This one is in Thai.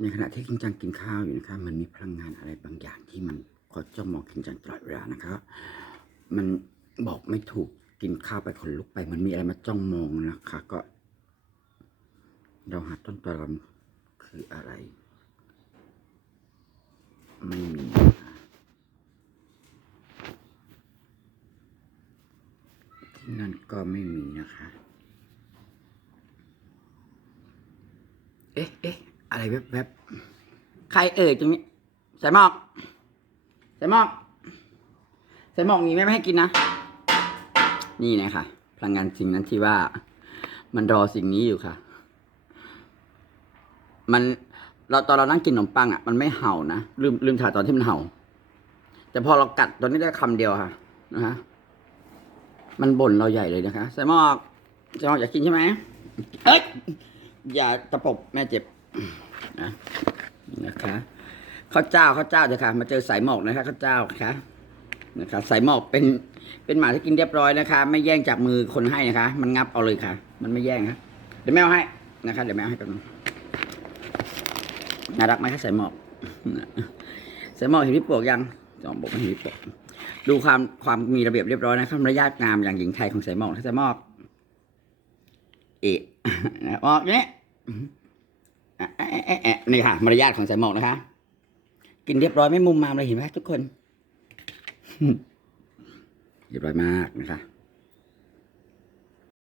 ในขณะที่คิงจังกินข้าวอยู่นะคะมันมีพลังงานอะไรบางอย่างที่มันคอยจ้องมองคิงจังตลอดเวลานะคะมันบอกไม่ถูกกินข้าวไปขนลุกไป มันมีอะไรมาจ้องมองนะคะก็ เราหาต้นตอมันคืออะไร ไม่มีนะคะที่นั่นก็ไม่มีนะคะ เอ๊ะเอ๊ะ อะไรแวบๆใครเอ่ยตรงนี้ใส่หมอกใส่หมอกใส่หมอกนี้ไม่ให้กินนะ นี่นะคะพลังงานสิ่งนั้นที่ว่า มันรอสิ่งนี้อยู่ค่ะ มันเราตอนเรานั่งกินขนมปังอะมันไม่เห่านะลืมลืมถ่ายตอนที่มันเห่า แต่พอเรากัดตอนนี้ได้คำเดียวค่ะนะคะมันบ่นเราใหญ่เลยนะคะใส่หมอกใส่หมอกอยากกินใช่ไหมเอ๊ะอย่าตะปบแม่เจ็บ นะนะคะข้าวเจ้าข้าวเจ้าเถอะค่ะ มาเจอสายหมอกนะคะข้าวเจ้าค่ะนะคะสายหมอกเป็นเป็นหมาที่กินเรียบร้อยนะคะ ไม่แย่งจากมือคนให้นะคะ มันงับเอาเลยค่ะ มันไม่แย่งครับเดี๋ยวแม่เอาให้นะคะเดี๋ยวแม่เอาให้แป๊บนึงน่ารักไหมคะสายหมอกสายหมอกเห็นพี่ปวกยังสองบอกไม่เห็นพี่ปวกดูความความมีระเบียบเรียบร้อยนะครับมารยาทงามอย่างหญิงไทยของสายหมอกนะสายหมอกเอะนะออกอย่างนี้อะอะอะอะ นี่ค่ะ มารยาทของสายหมอกนะคะ กินเรียบร้อยไม่มุมมามเลยเห็นไหมทุกคน เรียบร้อยมากนะคะ